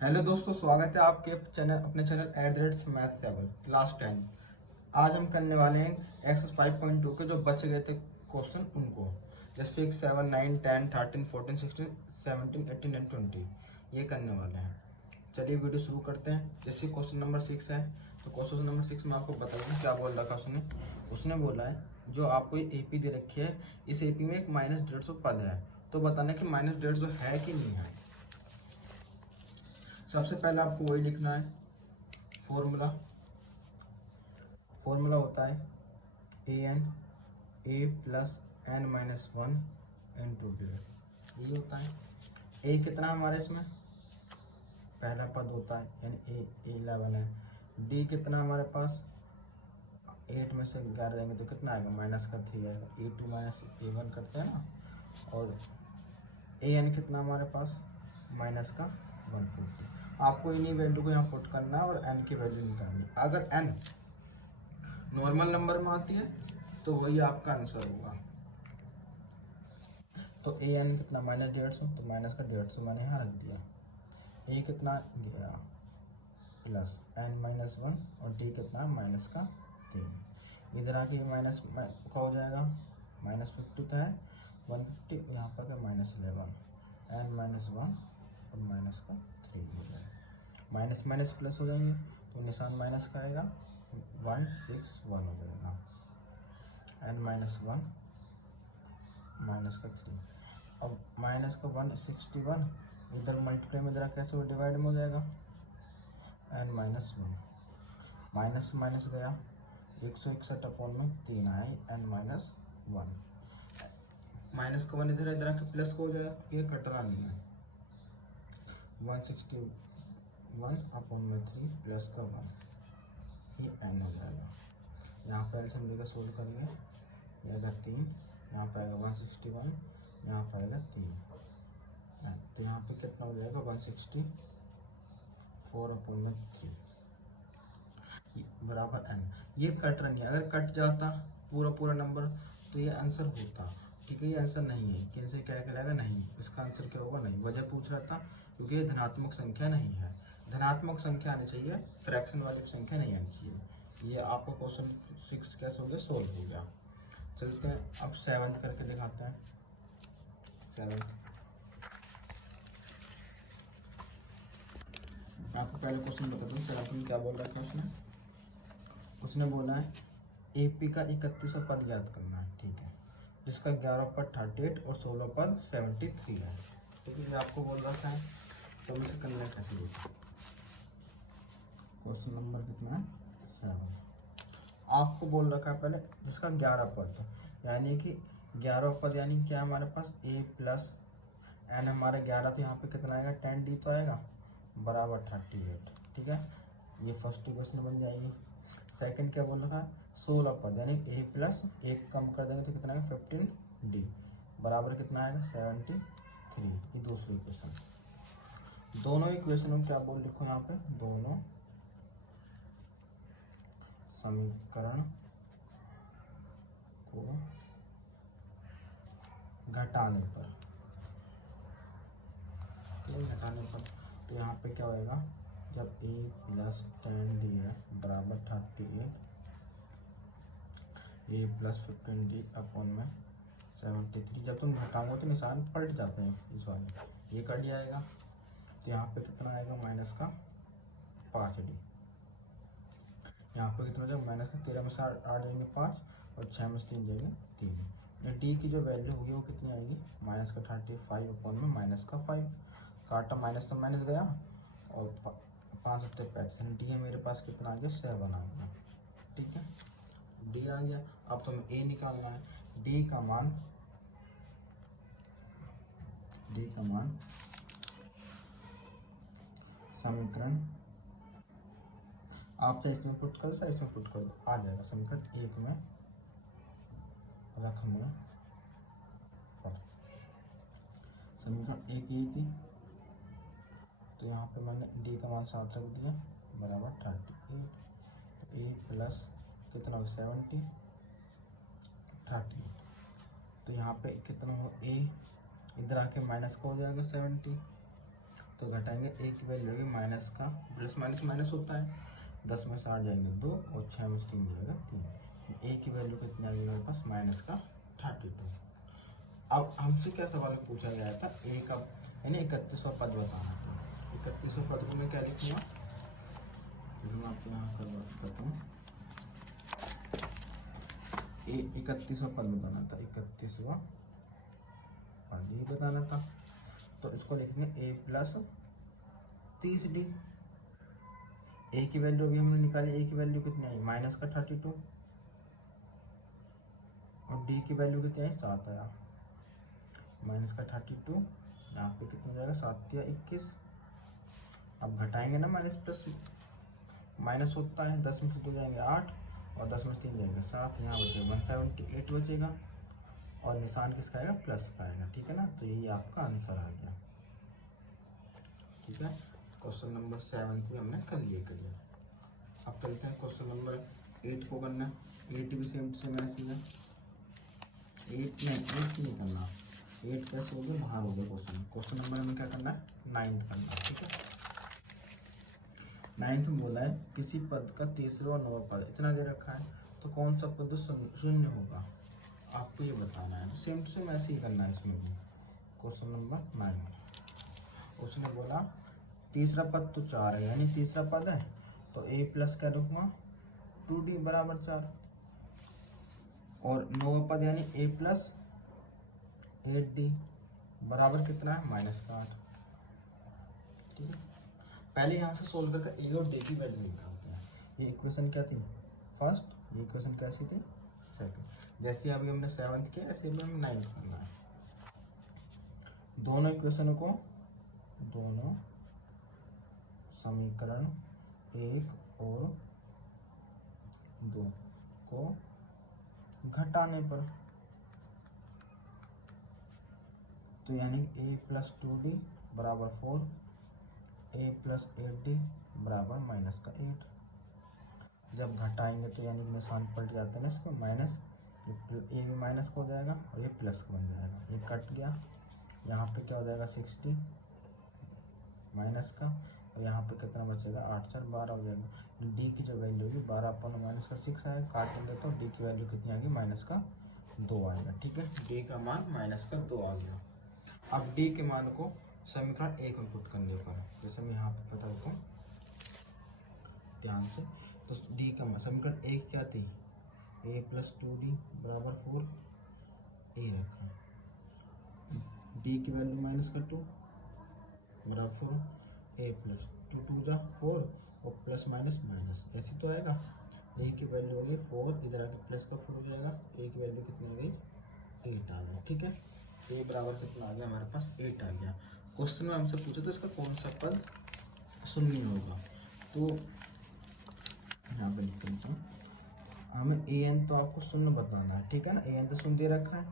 Hello दोस्तों, स्वागत है आपके चैनल अपने चैनल @मैथ सेवन क्लास 10। आज हम करने वाले हैं एक्सरसाइज 5.2 के जो बच गए थे क्वेश्चन उनको, जैसे 6, 7, 9, 10, 13, 14, 16, 17, 18 एंड 20 ये करने वाले हैं। चलिए वीडियो शुरू करते हैं। जैसे क्वेश्चन नंबर 6 है तो क्वेश्चन नंबर 6 में आपको बताऊंगा क्या बोल रखा उसने। उसने बोला है जो आपको ये एपी दे रखी है, इस एपी में एक -150 पद है, तो बताना कि -150 है कि नहीं है। सबसे पहले आपको वही लिखना है फॉर्मूला। फॉर्मूला होता है a plus N minus one n to d, यही होता है। ए कितना है हमारे इसमें, पहला पद होता है यानी ए 11 है। डी कितना हमारे पास, 8 में से 11 जाएंगे तो कितना आएगा, -3 आएगा। A2 माइनस A1 करते हैं ना। और ए एन कितना हमारे पास, -140। आपको इन्हीं वैल्यू को यहाँ पुट करना है और एन की वैल्यू निकालनी। अगर एन नॉर्मल नंबर में आती है तो वही आपका आंसर होगा। तो ए एन कितना, -150, तो माइनस का 150 मैंने यहाँ रख दिया। ए कितना गया प्लस एन -1 और डी कितना -3। इधर आके माइनस का हो जाएगा, -50 तो है 150, यहाँ पर -11 एन -1 और -3 हो जाएगा। माइनस माइनस प्लस हो जाएंगे तो निशान माइनस का आएगा, 161 हो जाएगा। एन -1 -3। अब -161 इधर मल्टीप्लाई में इधर कैसे हो, डिवाइड में हो जाएगा। एन -1 माइनस माइनस गया, 161/3 आए एन -1। माइनस का 1 इधर इधर आके प्लस को हो जाएगा, ये कटरा नहीं है। 161/3 प्लस का 1 ये एन हो जाएगा। यहाँ पर एल्सियम लेकर सोल्व करेंगे, ये आएगा 3, यहाँ पर आएगा 161, यहाँ पर आएगा 3, तो यहाँ पे कितना हो जाएगा 164/3 बराबर एन। ये कट रही है, अगर कट जाता पूरा पूरा नंबर तो ये आंसर होता। ठीक है, ये आंसर नहीं है कि इनसे क्या कहलाएगा, नहीं, इसका आंसर क्या होगा, नहीं। वजह पूछ रहा था क्योंकि ये धनात्मक संख्या नहीं है। धनात्मक संख्या आनी चाहिए, फ्रैक्शन वाली संख्या नहीं आनी चाहिए। ये आपका क्वेश्चन 6 कैसे हो गया, सोल्व हो गया। चलते हैं अब 7 करके दिखाते हैं। 7 आपको पहले क्वेश्चन बता दूँ 7 में क्या बोल रहा था उसने। उसने बोला है एपी का 31वां पद ज्ञात करना है, ठीक है, जिसका 11 पद 38 और 16 पद 73 है। ठीक है, ये आपको बोल रहा है तो हम इसे करना कैसे होगा। क्वेश्चन नंबर कितना है, 7। आपको बोल रखा है पहले जिसका 11 पद, यानी कि 11 पद यानी क्या हमारे पास ए प्लस एन, हमारा 11 तो यहाँ पे कितना आएगा 10d तो आएगा बराबर 38। ठीक है, ये फर्स्ट इक्वेशन बन जाएगी। सेकंड क्या बोल रखा है, 16 पद यानी ए प्लस एक कम कर देंगे तो कितना आएगा 15d बराबर कितना आएगा 73। ये दूसरी इक्वेशन। दोनों इक्वेशन में क्या बोल लिखो यहाँ पे, दोनों समीकरण को घटाने पर, तो यहाँ पे क्या होएगा, जब ए प्लस 10d है बराबर 38, ए प्लस 15d अपॉन में 73। जब तुम घटाओगे तो निशान पलट जाते हैं इस वाले, ये कट जाएगा तो यहाँ पे कितना आएगा -5d। यहाँ पे कितना जाएगा -13 में से 8 जाएंगे 5 और 6 में से 3 जाएंगे 3। डी की जो वैल्यू होगी वो कितनी आएगी, -35 अपॉन में -5, काटा माइनस तो माइनस गया और 5 सत्ते 35। डी है मेरे पास कितना आ गया 7 आ गया। ठीक है, डी आ गया। अब तुम्हें ए निकालना है। डी का मान समीकरण आप चाहे इसमें पुट करो चाहे इसमें पुट करो, आ जाएगा समीकरण 1 में रखने पर। समीकरण 1 यही थी, तो यहाँ पे मैंने डी का मान 7 रख दिया बराबर 38। तो ए प्लस कितना हो 70 38, तो यहाँ पे कितना हो ए इधर आके माइनस का हो जाएगा 70 तो घटाएंगे ए की वैल्यू होगी माइनस का प्लस माइनस माइनस होता है, 10 में से 8 जाएंगे 2 और 6 में से 3 जाएगा 3। ए की वैल्यू कितनी आ गई मेरे पास माइनस का 32। अब हमसे क्या सवाल पूछा गया था ए का यानी 31वां पद बताना था। 31वें पद को मैं क्या लिखूँगा, मैं आपको यहाँ करता हूँ। 31वां पद बताना था, 31वां पद ये बताना था। तो इसको लिखेंगे ए प्लस 30d। ए की वैल्यू अभी हमने निकाली, ए की वैल्यू कितनी आई माइनस का 32 और डी की वैल्यू कितनी आई 7 आया। माइनस का 32 यहाँ पे कितना हो जाएगा 7 या 21। अब घटाएंगे ना माइनस प्लस माइनस होता है, 10 में से 2 जाएंगे 8 और 10 में से 3 जाएंगे 7, यहाँ बचेगा 178 बचेगा और निशान किसका आएगा प्लस का आएगा। ठीक है ना, तो यही आपका आंसर आ गया। ठीक है, क्वेश्चन नंबर 7 भी हमने कर लिया। अब चलते हैं क्वेश्चन नंबर 8 को करना है। 8 भी सेम टू सेम ऐसे ही है। 8 नहीं करना, 8 कैसे हो गया बाहर हो गया क्वेश्चन नंबर हमें क्या करना है 9th करना है। ठीक है, 9th में बोला है किसी पद का तीसरा और नवा पद इतना दे रखा है तो कौन सा पद शून्य होगा, आपको ये बताना है। तो सेम टू सेम ऐसे ही करना है इसमें भी। क्वेश्चन नंबर 9 उसने बोला तीसरा पद तो 4 है यानी तीसरा पद है तो ए प्लस क्या रखूँगा 2d बराबर 4 और नवा पद यानी ए प्लस 8d बराबर कितना है माइनस का 8। ठीक है, पहले यहाँ से सोल्व करके ए और डी की वैल्यू निकालते हैं। ये इक्वेशन क्या थी फर्स्ट, ये इक्वेशन कैसी थी सेकंड। जैसे अभी हमने 7th किया ऐसे भी हमें 9th करना है। दोनों इक्वेशन को दोनों समीकरण 1 और 2 को घटाने पर तो यानी a प्लस 2d बराबर 4, a प्लस 8d बराबर माइनस का 8। जब घटाएंगे तो यानी निशान पलट जाता है ना इसका माइनस, ए भी माइनस का हो जाएगा और ये प्लस का बन जाएगा। ये कट गया, यहाँ पे क्या हो जाएगा 60 माइनस का और यहाँ पे कितना बचेगा 8 4 12 हो जाएगा। डी की जो वैल्यू होगी 12 अपन माइनस का 6 आएगा, काटेंगे तो डी की वैल्यू कितनी आएगी माइनस का 2 आएगा। ठीक है, डी का मान माइनस का 2 आ गया। अब डी के मान को समीकरण 1 में पुट करने पर जैसे मैं यहाँ पे पता रखूँ ध्यान से, तो डी का मान समीकरण 1 क्या थी a प्लस 2d बराबर 4, ए रखा, डी की वैल्यू माइनस का 2 बराबर 4, ए प्लस 2 2 जा 4 और प्लस माइनस माइनस ऐसे तो आएगा। ए की वैल्यू होगी 4, इधर आके प्लस का 4 हो जाएगा, ए की वैल्यू कितनी आ गई 8 आ गया। ठीक है, ए बराबर कितना आ गया हमारे पास 8 आ गया। क्वेश्चन में हमसे पूछा तो इसका कौन सा पद शून्य होगा, तो यहाँ पे लिख लेता हूँ। हमें ए एन तो आपको शून्य बताना है। ठीक है ना, ए एन तो शून्य दे रखा है,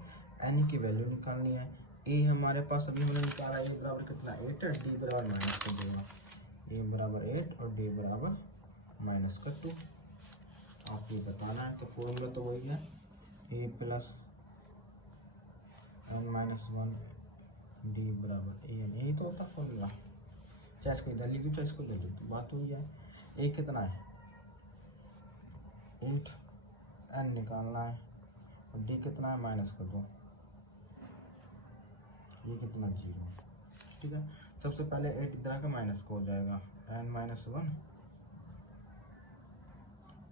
एन की वैल्यू निकालनी है। ए हमारे पास अभी हमने निकाला ए बराबर कितना 8 है, डी बराबर माइनस का देगा, ए बराबर 8 और डी बराबर माइनस का 2। आप ये बताना है। तो फॉर्मूला तो वही है a plus N minus 1 D बराबर ए एन, यही तो होता फॉर्मूला। चाहे इसको इधर लिखी चाहे इसको ले ली तो बात हुई है। ए कितना है 8, एन निकालना है और डी कितना है माइनस कर दो, ये कितना 0। ठीक है, सबसे पहले 8 इधर का माइनस का हो जाएगा, एन माइनस 1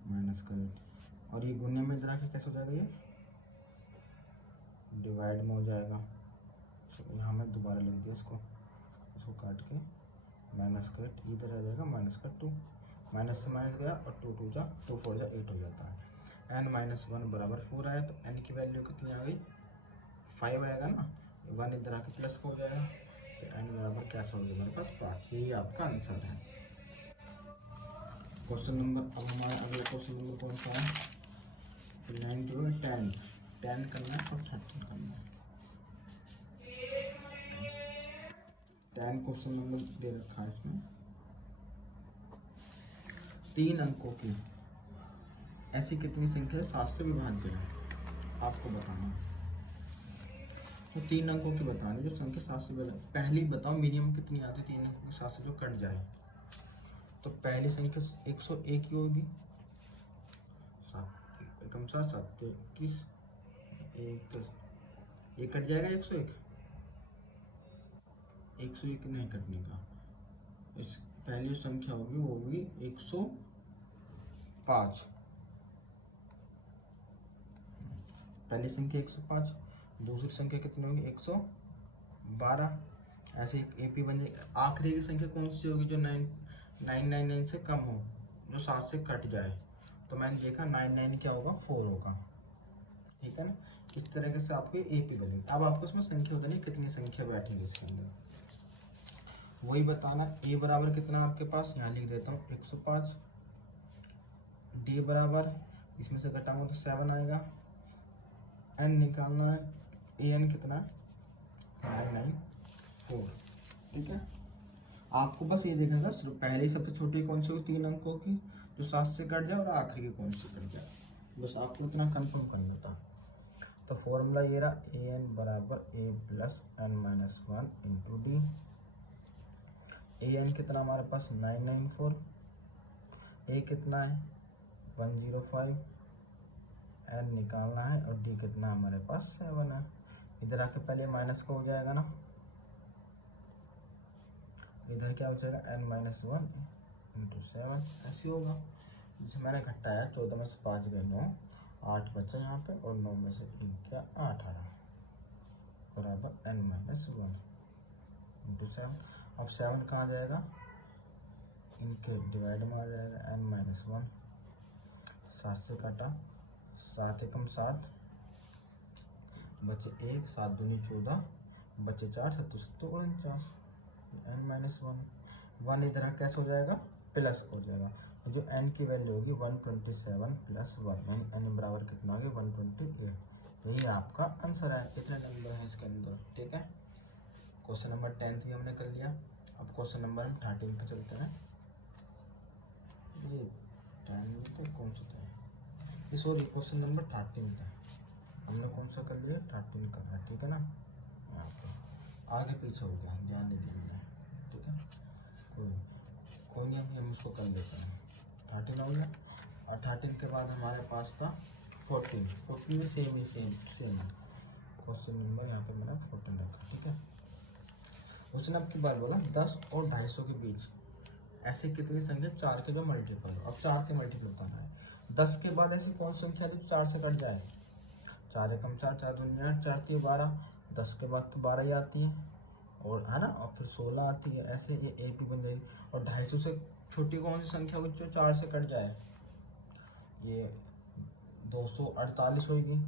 माइनस का 8 और ये गुने में इधर के कैसे हो जाएगा, ये डिवाइड में हो जाएगा। तो यहाँ मैं दोबारा लिख दिया इसको काट के माइनस का 8 इधर आ जाएगा माइनस का 2, माइनस से माइनस गया और 2 2 जा 2 4 जा 8 हो जाता है। एन माइनस 1 बराबर 4 आया तो एन की वैल्यू कितनी आ गई 5 आएगा ना, 1 इधर आके प्लस का हो जाएगा तो एन बराबर क्या हो गया हमारे पास 5। यही आपका आंसर है। क्वेश्चन नंबर अब हमारा अगला क्वेश्चन नंबर कौन सा है 9 के बाद 10 करना है और 13 करना है। 10 क्वेश्चन नंबर दे रखा है इसमें 3 अंकों की ऐसी कितनी संख्या 7 से विभाज्य है, आपको बताना है। तो 3 अंकों की बता रहे जो संख्या 7 से बड़ा। पहली बताओ मिनिमम कितनी आती है 3 अंकों के साथ से जो कट जाए। तो पहली संख्या 101 ही होगी, 7 एकम 7 7 21 एक, ये कट जाएगा 101, 101 नहीं कटने का। इस पहली जो संख्या होगी वो होगी 105, पहली संख्या 105, दूसरी संख्या कितनी होगी 112। ऐसे एक एपी बन जाएगी। आखिरी की संख्या कौन सी होगी जो 999 से कम हो, जो 7 से कट जाए। तो मैंने देखा 99 क्या होगा 4 होगा, ठीक है ना। इस तरीके से आपके एपी बनेगी। अब आपको इसमें संख्या बतानी कितनी संख्या बैठेंगी इसके अंदर, वही बताना। ए बराबर कितना आपके पास, यहाँ लिख देता हूँ 105। डी बराबर इसमें से घटाऊंगा तो 7 आएगा। एन निकालना है, ए एन कितना है 994, ठीक है। आपको बस ये देखना था सिर्फ पहले सबसे छोटी कौन सी होगी 3 अंकों की जो 7 से कट जाए, और आखिरी की कौन सी कट जाए, बस आपको इतना कंफर्म करना था। तो फॉर्मूला ये रहा, ए एन बराबर a plus N minus 1 into D. A N कितना हमारे पास 994, ए कितना है 105, एन निकालना है, और डी कितना हमारे पास 7 है। इधर आके पहले माइनस का हो जाएगा ना, इधर क्या हो जाएगा एन माइनस 1 इंटू 7, ऐसे होगा। जिसे मैंने घटाया 14 में से 5 गए 9, 8 बचा यहाँ पे, और 9 में से 1 क्या 8 आया, बराबर एन माइनस 1 इंटू 7। अब 7 कहाँ जाएगा, इनके डिवाइड में आ जाएगा, एन माइनस 1, 7 से काटा, 7 एकम 7, बचे 1, 7 दूनी 14, बचे 4, 7 7 49, एन माइनस 1 इधर कैसे हो जाएगा प्लस हो जाएगा। जो एन की वैल्यू होगी 127 प्लस 1, यानी एन बराबर कितना होगा 128। तो ये आपका आंसर है, कितने नंबर है इसके अंदर, ठीक है। क्वेश्चन नंबर 10 भी हमने कर लिया। अब क्वेश्चन नंबर हम 13 पे चलते हैं। ये 10 तो कौन सा था, ये सॉरी क्वेश्चन नंबर 13 था, हमने कौन सा कर लिया 13 करना, ठीक है ना। यहाँ पे आगे पीछे हो गया, ध्यान नहीं देंगे, ठीक है। कोई नहीं, हम उसको कर लेते हैं। 13 हो गया, और 13 के बाद हमारे पास था 14 में सेम क्वेश्चन नंबर यहाँ पे मैंने 14 रखा, ठीक है। उसने अब की बात बोला 10 और 250 के बीच ऐसे कितनी संख्या 4 के जो मल्टीपल हो। अब 4 के मल्टीपल बताना है। 10 के बाद ऐसी कौन सी संख्या जो 4 से कट जाए, 4 एकम 4, 4 दूनी 8, 4 3 12, 10 के बाद तो 12 ही आती है, और है ना, और फिर 16 आती है, ऐसे ये ए पी बन जाएगी। और 250 से छोटी कौन सी संख्या होगी जो 4 से कट जाए, ये 248 होगी,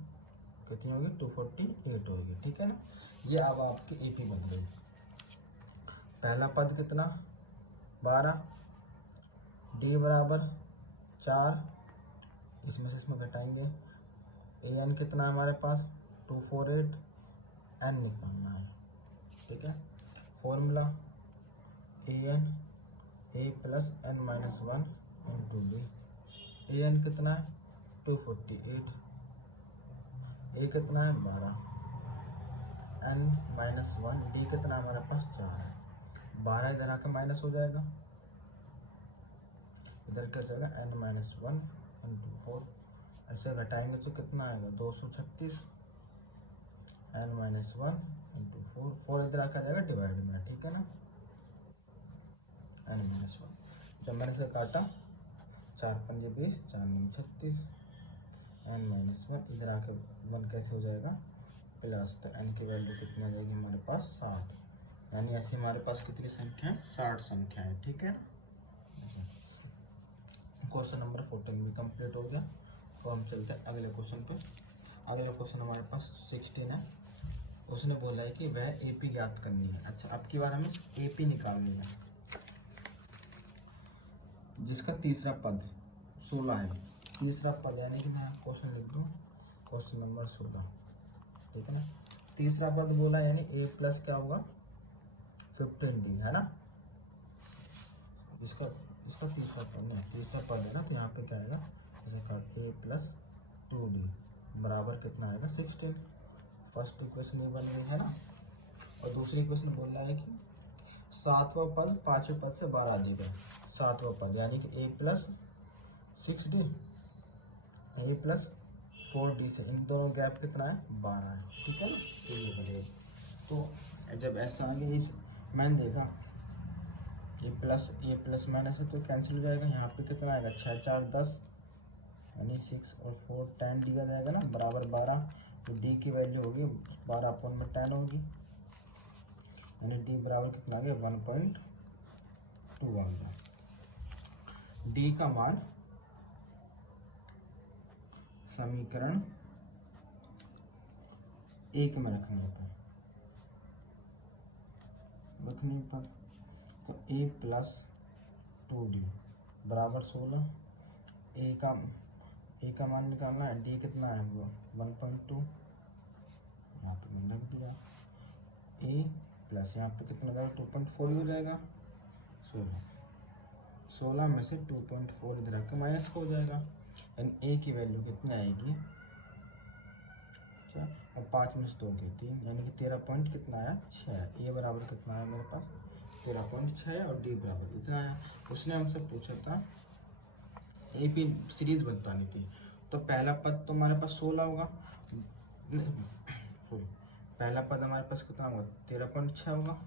कितनी होगी 248 होगी, ठीक है ना। ये अब आपकी ए पी बन गई। पहला पद कितना 12, डी बराबर 4, इसमें से इसमें घटाएंगे, ए एन कितना है हमारे पास 248, एन निकालना है, ठीक है। Formula A N A plus N minus 1 into D. A N कितना है 248, ए कितना है 12, एन माइनस 1, डी कितना हमारे पास 4 है। 12 इधर आकर माइनस हो जाएगा, इधर क्या जाएगा एन माइनस 1 इंटू 4, ऐसे घटाएंगे तो कितना आएगा 236, एन माइनस 1 इंटू 4 इधर आकर जाएगा डिवाइड में, ठीक है ना, एन माइनस 1। जब मैंने से काटा 4 पंजे 20, 4 9 36, एन माइनस 1 इधर आकर 1 कैसे हो जाएगा प्लस, तो एन की वैल्यू कितनी आ जाएगी हमारे पास 60, यानी ऐसे हमारे पास कितनी संख्या है 60 संख्या है, ठीक है। क्वेश्चन नंबर 14 भी कंप्लीट हो गया। तो हम चलते हैं अगले क्वेश्चन पे। अगला क्वेश्चन हमारे पास 16 है। उसने बोला है कि वह एपी ज्ञात करनी है। अच्छा, अब की बार हमें एपी निकालनी है जिसका तीसरा पद 16 है। तीसरा पद यानी कि मैं क्वेश्चन लिख दूँ, क्वेश्चन नंबर 16, ठीक है ना। तीसरा पद बोला यानी ए प्लस क्या होगा 15d, है ना। इसका तीसरा पद नहीं, तीसरा पद है ना, तो यहाँ पे क्या आएगा जैसे ए प्लस 2d बराबर कितना आएगा 16। फर्स्ट इक्वेशन ये बन गई है ना। और दूसरी इक्वेशन बोल रहा है कि सातवां पद पांचवें पद से 12 अधिक है। सातवां पद यानी कि a plus 6d a plus 4d से इन दोनों गैप कितना है 12 है, ठीक है ना। तो ये बनेगा। तो जब ऐसा आगे इस मैंने देखा ए प्लस माइनस है तो कैंसिल हो जाएगा। यहाँ पे कितना आएगा 6 4 10 यानी 6 और 4 10 दिया जाएगा ना बराबर 12। तो डी की वैल्यू होगी 12 अपॉन में 10 होगी यानी डी बराबर कितना आ गया 1.2 आ गया। डी का मान समीकरण 1 में रखने पर तो a प्लस 2d बराबर 16। ए का मान निकालना है। डी कितना है वो 1.2 यहाँ पे मैंने रख दिया। a प्लस यहाँ पे कितना जाएगा 2.4 हो जाएगा 16 में से 2.4 इधर आकर माइनस हो जाएगा यानी a की वैल्यू कितनी आएगी और 5 में से 2 के 3 यानी कि 13 पॉइंट कितना आया 6। a बराबर कितना आया मेरे पास 13.6 और डी बराबर इतना आया। उसने हमसे पूछा था AP सीरीज बतानी थी। तो पहला पद तो हमारे पास 16 होगा, पहला पद हमारे पास कितना होगा 13.6 होगा।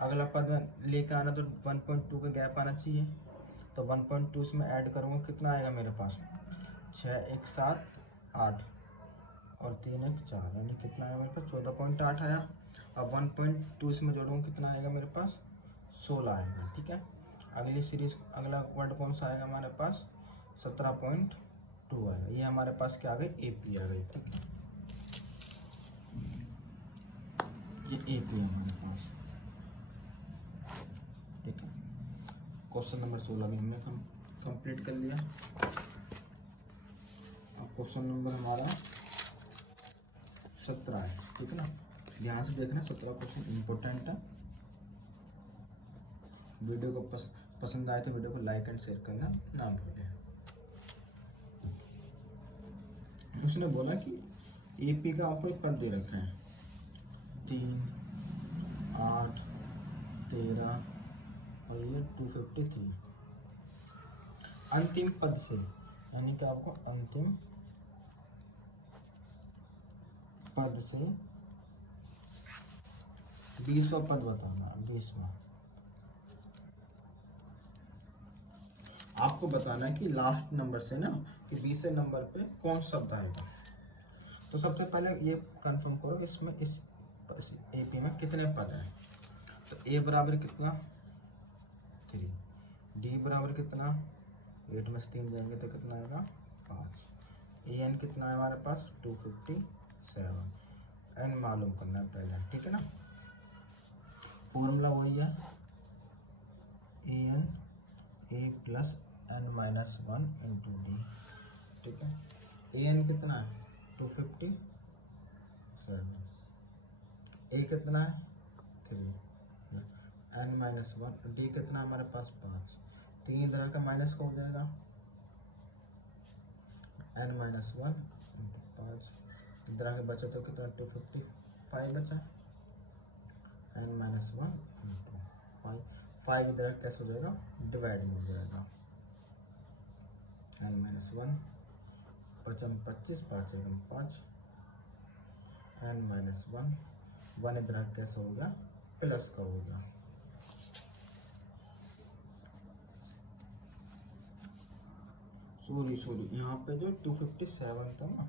अगला पद लेकर आना तो 1.2 का गैप आना चाहिए। तो 1.2 इसमें ऐड करूँगा कितना आएगा मेरे पास 6 1 7 8 और 3 1 4 यानी कितना आया मेरे पास 14.8 आया। अब 1.2 इसमें जोड़ूंगा कितना आएगा मेरे पास 16 आएगा, ठीक है। अगली सीरीज अगला वर्ड कौन सा आएगा हमारे पास 17.2 आएगा। ये हमारे पास क्या आ गई AP आ गई, ठीक है। ये AP है हमारे पास, ठीक है। क्वेश्चन नंबर 16 भी हमने कंप्लीट कर लिया। अब क्वेश्चन नंबर हमारा 17 है, ठीक है ना। ध्यान से देखना 17 क्वेश्चन इम्पोर्टेंट है। वीडियो को पसंद आए तो वीडियो को लाइक एंड शेयर करना ना भूलें। उसने बोला कि AP का आपको एक पद दे रखा है 3 8 13 और ये 253 अंतिम पद से यानी कि आपको अंतिम पद से 20वां पद बताना। 20वां आपको बताना है कि लास्ट नंबर से ना कि 20वें नंबर पे कौन शब्द आएगा। तो सबसे पहले ये कंफर्म करो इसमें इस AP में कितने पद हैं। तो A बराबर कितना 3, D बराबर कितना 8 में से 3 जाएंगे तो कितना आएगा 5, AN कितना है हमारे पास 257, N मालूम करना है पहले, ठीक है ना। फॉर्मूला वही है AN A plus N-1 into D, ठीक है। AN कितना है 257, A कितना है 3, N-1 D कितना है हमारे पास 5, 3 इधर का माइनस का हो जाएगा N-1 इंटू 5 इधर के बचा तो कितना 255 बचा N-1 इंटू 5 इधर कैसे हो जाएगा डिवाइड में हो जाएगा N-1 5 25 5 एकम 5 N-1 1 इधर कैसे होगा प्लस का होगा। सॉरी यहाँ पे जो 257 था ना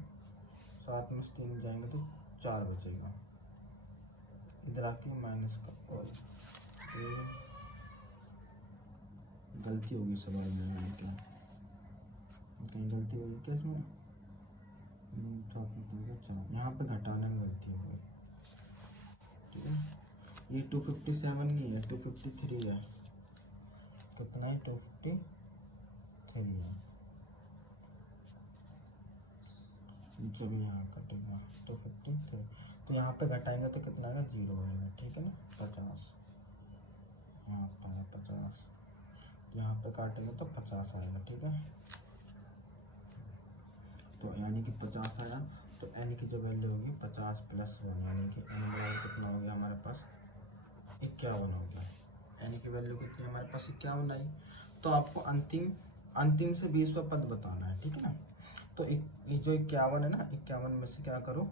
7 में से 3 जाएंगे तो 4 बचेगा इधर आके माइनस का और गलती होगी सवाल में क्या कहीं गलती होगी क्या इसमें 4 यहाँ पे घटाने में गलती होगी, ठीक है। ये 257 नहीं है 253 है कितना है 253 है। चलो यहाँ कटेगा 253 तो यहाँ पे घटाएंगे तो कितना आएगा 0 आएगा, ठीक है ना। 50 यहाँ पर 50 यहाँ पे काटेंगे तो 50 आएगा, ठीक है। तो यानी कि 50 आया तो n की जो वैल्यू होगी 50 + 1 यानी कि n बराबर कितना हो गया हमारे पास 51 हो गया। n की वैल्यू कितनी हमारे पास 51 आई। तो आपको अंतिम से 20वां पद बताना है, ठीक है ना। तो ये जो 51 है ना, 51 में से क्या करो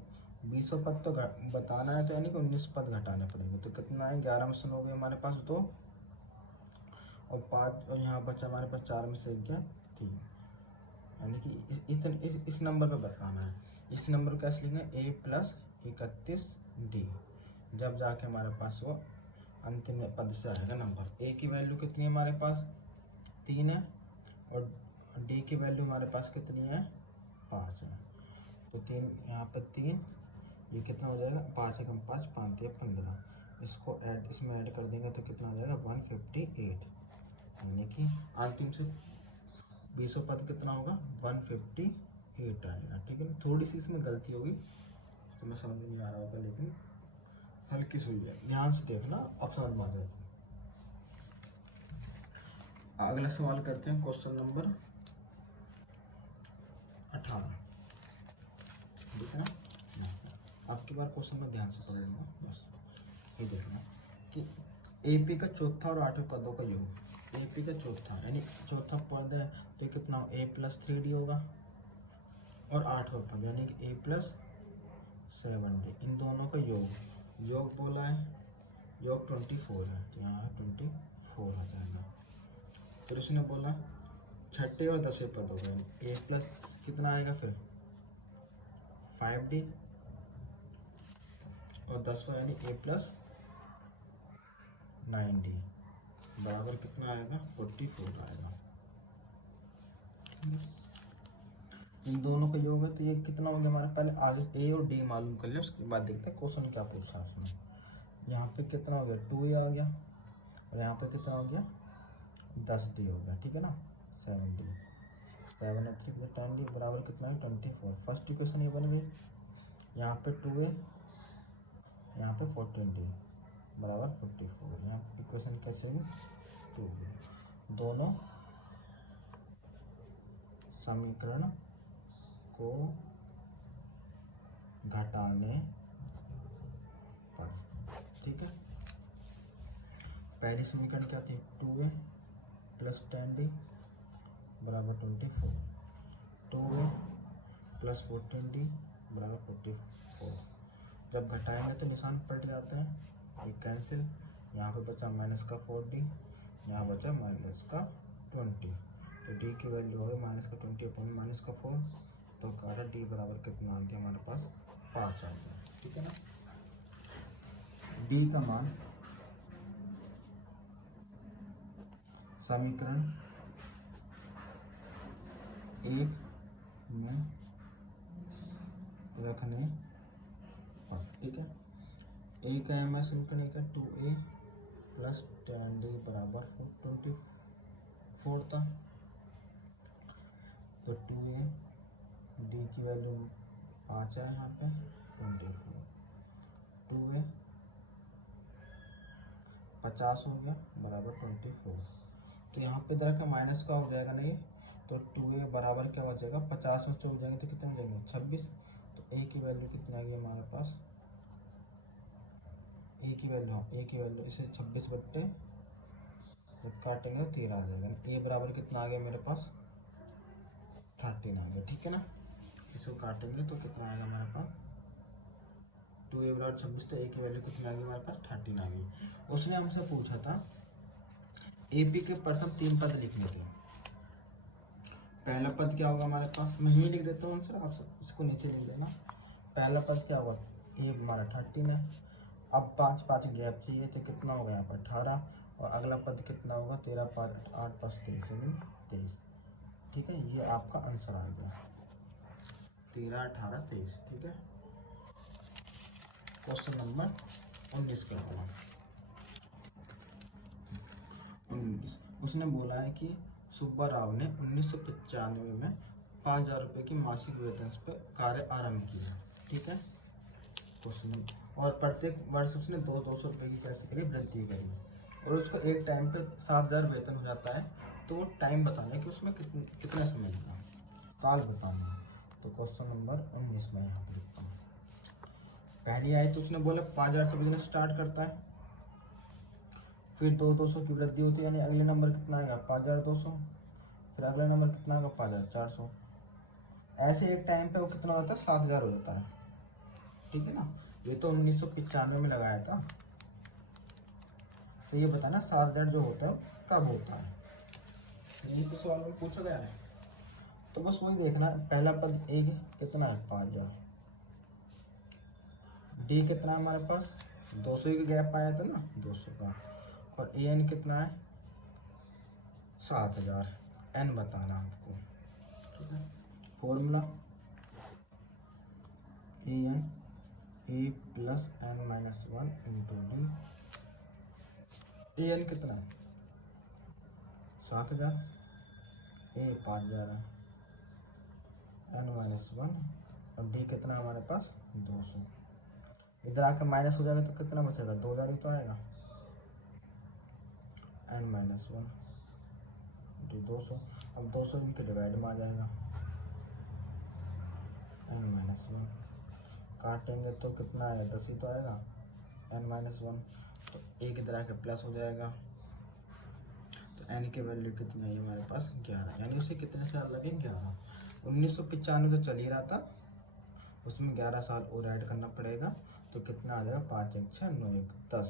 20वां पद तो बताना है, तो यानी कि 19 पद घटाने पड़ेंगे। तो कितना है 11 में से हो गए हमारे पास 2 और 5 और यहाँ बचा हमारे पास 4 में से 1 गया 3, यानी कि इस नंबर पे बताना है। इस नंबर को कैसे लिखेंगे a + 31d, जब जाके हमारे पास वो अंतिम पद से आएगा नंबर। a की वैल्यू कितनी है हमारे पास 3 है और d की वैल्यू हमारे पास कितनी है 5 है। तो 3 यहाँ पर 3, ये कितना हो जाएगा 5 एकम 5, 5 3 15, इसको इसमें ऐड कर देंगे तो कितना हो जाएगा 158, यानी कि अंतिम से 20वां पद कितना होगा 158 आएगा, ठीक है। थोड़ी सी इसमें गलती होगी तो मैं समझ नहीं आ रहा होगा, लेकिन हल्की सी हुई है, ध्यान से देखना अब समझ में आ जाएगा। अगला सवाल करते हैं, क्वेश्चन नंबर 18, ठीक है ना। आपकी बार क्वेश्चन में ध्यान से पढ़ना, बस ये देखना कि एपी का चौथा और 8वें पदों का योग। एपी का चौथा यानी चौथा पद है तो कितना a + 3d होगा, और 8वां पद यानी कि a + 7d, इन दोनों का योग बोला है, योग 24 है, तो यहाँ 24 आ जाएगा। फिर उसने बोला छठे और 10वें पद हो गए, a + कितना आएगा फिर 5d, और 10वां यानी a + 9d बराबर कितना आएगा 44 आएगा। इन दोनों का योग है तो ये कितना हो गया हमारा, पहले आगे a और d मालूम कर लिया, उसके बाद देखते हैं क्वेश्चन क्या पूछा उसने। यहाँ पे कितना हो गया 2a आ गया, और यहाँ पे कितना हो गया 10d हो गया, ठीक है ना। 7d 7 और 3 10d बराबर कितना है 24। फर्स्ट इक्वेशन ये बन गई, यहाँ पे 2a, यहाँ पे 14d बराबर 54। यहाँ इक्वेशन कैसे हुई 2, दोनों समीकरण को घटाने पर, ठीक है। पहली समीकरण क्या थी 2a + 10d बराबर 24, 2a + 14d बराबर 44। जब घटाएंगे तो निशान पलट जाते हैं, ये कैंसिल, यहाँ पे बचा -4d, यहाँ बचा -20, तो d की वैल्यू हो -20 अपॉन -4, तो कहा d बराबर कितना आ गया हमारे पास 5 आ गया, ठीक है ना। d का मान समीकरण 1 में रखने पर, ठीक है। a का है समीकरण 1 है 2a + 10d बराबर 24 था, तो 2a d की वैल्यू 5 है यहाँ पे 24, 2a 50 हो गया बराबर 24। तो यहाँ पे दर का माइनस का हो जाएगा नहीं, तो 2a बराबर क्या हो जाएगा 50 में से हो जाएंगे तो कितने देंगे 26, तो a की वैल्यू कितनी आ गई हमारे पास, a की वैल्यू इसे 26 बट्टे जब काटेंगे तो 13 आ जाएगा। a बराबर कितना आ गया मेरे पास 13 आ गया, ठीक है ना। इसको काटेंगे तो कितना आएगा हमारे पास 2a बराबर 26, तो a की वैल्यू कितनी आ गई हमारे पास 13 आ गई। उसने हमसे पूछा था AP के प्रथम 3 पद लिखने के। पहला पद क्या होगा हमारे पास, मैं ही लिख देता हूँ आंसर, आप इसको नीचे लिख देना। पहला पद क्या होगा a हमारा 13 है, अब 5 गैप चाहिए तो कितना होगा यहाँ पर 18, और अगला पद कितना होगा 13 5 8 5 23 23, ठीक है। ये आपका आंसर आ गया 13 18 23, ठीक है। क्वेश्चन नंबर 19 करते हैं। 19 उसने बोला है कि सुब्बा राव ने 1995 में 5,000 रुपये की मासिक वेतन पर कार्य आरंभ किया, ठीक है। क्वेश्चन, और प्रत्येक वर्ष उसने 200 रुपये की कैसे करी वृद्धि करी, और उसको एक टाइम पर 7,000 वेतन हो जाता है, तो वो टाइम बताना है कि उसमें कितना समय लगा, काल बताना है। तो क्वेश्चन नंबर 19 में यहाँ पर लिखता हूँ। पहली आई तो उसने बोला 5,000 से बिजनेस स्टार्ट करता है, फिर 200 की वृद्धि होती है, यानी अगले नंबर कितना आएगा 5,200, फिर अगले नंबर कितना आएगा 5,400। ऐसे एक टाइम पे वो कितना होता है 7,000 हो जाता है। ठीक है ना, ये तो 1995 में लगाया था। तो ये बताना 7,000 जो होता है कब होता है, यही तो सवाल में पूछा गया है। तो बस वही देखना, पहला पद ए कितना है 5,000, डी कितना है हमारे पास 200 का गैप आया था ना 200 का, और ए एन कितना है 7,000, एन बताना आपको। ठीक है, formula A N A plus N minus 1 into D. A N कितना है 7,000, ए 5,000 है, एन माइनस 1 और डी कितना हमारे पास 200। इधर आकर माइनस हो जाएगा तो कितना बचेगा 2,000 ही तो आएगा, एन माइनस 1 इंटू 200। अब 200 इनके डिवाइड में आ जाएगा, एन माइनस 1 काटेंगे तो कितना आएगा 10 ही तो आएगा, एन माइनस 1। तो एक इधर आके प्लस हो जाएगा, तो एन की वैल्यू कितनी है हमारे पास 11, यानी उसे कितने साल लगे 11। 1995 तो चल ही रहा था, उसमें 11 साल और ऐड करना पड़ेगा, तो कितना आ जाएगा 5 1 6 9 1 10।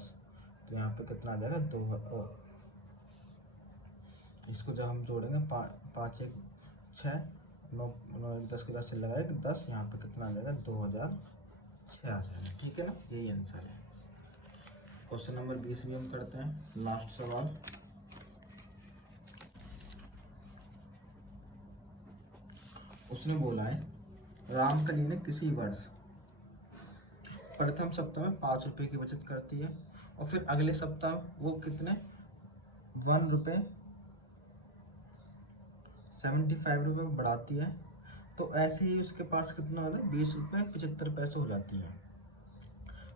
तो यहाँ पे कितना आ जाएगा 2, इसको जब हम जोड़ेंगे 5 1 6 9 9 1 10 के 10 से लगाएगा 10, यहाँ पे कितना आ जाएगा 2006 आ जाएगा। ठीक है ना, यही आंसर है। क्वेश्चन नंबर 20 भी हम करते हैं, लास्ट सवाल। उसने बोला है रामकली ने किसी वर्ष प्रथम सप्ताह में 5 रुपये की बचत करती है और फिर अगले सप्ताह वो कितने 1 रुपये 75 रुपये बढ़ाती है, तो ऐसे ही उसके पास कितना होता है 20 रुपये 75 पैसे हो जाती है।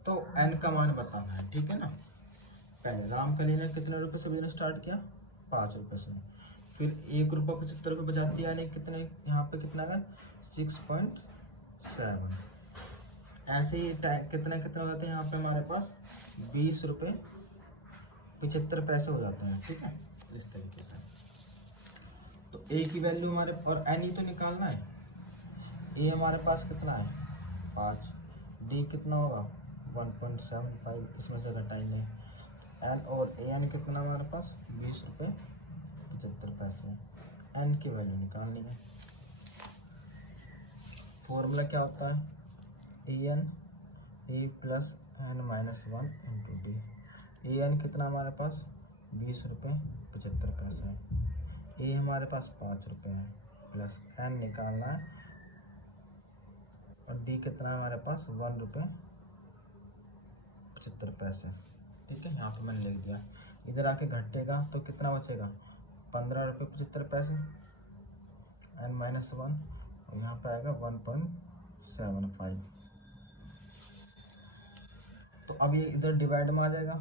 तो एन का मान बताना है। ठीक है ना, पहले रामकली ने कितने रुपए से बिजनेस स्टार्ट किया 5 रुपये से, फिर 1 रुपये 75 रुपये बचाती है, यानी कितने यहाँ पे कितना है 6.7। ऐसे ही कितना कितना हो जाते हैं यहाँ पे हमारे पास 20 रुपये 75 पैसे हो जाते हैं। ठीक है, इस तरीके से। तो ए की वैल्यू हमारे, और एन ही तो निकालना है। ए हमारे पास कितना है 5, डी कितना होगा 1.75, इसमें से घटाएंगे एन, और ए एन कितना हमारे पास 20 रुपये 75 पैसे। एन की वैल्यू निकालनी है। फॉर्मूला क्या होता है a N A plus N minus 1 into D. A N कितना हमारे पास 20 रुपये 75 पैसे है, ए हमारे पास 5 रुपये है, प्लस एन निकालना है, और डी कितना हमारे पास 1 रुपये 75 पैसे। ठीक है, यहाँ पे मैंने लिख दिया। इधर आके घटेगा तो कितना बचेगा 15 रुपये 75 पैसे, एन माइनस 1, और यहाँ पे आएगा 1.75। तो अब ये इधर डिवाइड में आ जाएगा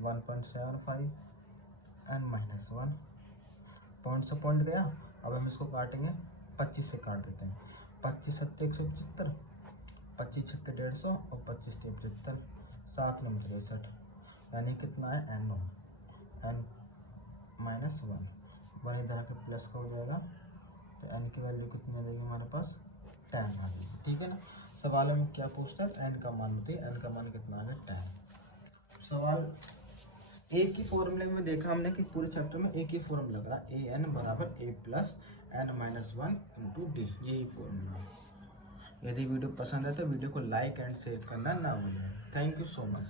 1.75 एन माइनस 1, पॉइंट से पॉइंट गया। अब हम इसको काटेंगे 25 से काट देते हैं, 25 7 175, 25 6 150 और 25 3 75, 7 9 63, यानी कितना है एन माइनस 1 इधर आके प्लस का हो जाएगा, तो एन की वैल्यू कितनी आ जाएगी हमारे पास 10 आ जाएगी। ठीक है ना, सवाल में क्या पूछता है एन का मान बताइए, एन का मान कितना आ गया 10। सवाल ए की फॉर्मूले में देखा हमने कि पूरे चैप्टर में एक ही फॉर्मूला लग रहा है, ए एन बराबर a plus N minus 1 into d, यही फॉर्मूला है। यदि वीडियो पसंद है तो वीडियो को लाइक एंड शेयर करना ना भूलें। Thank you so much.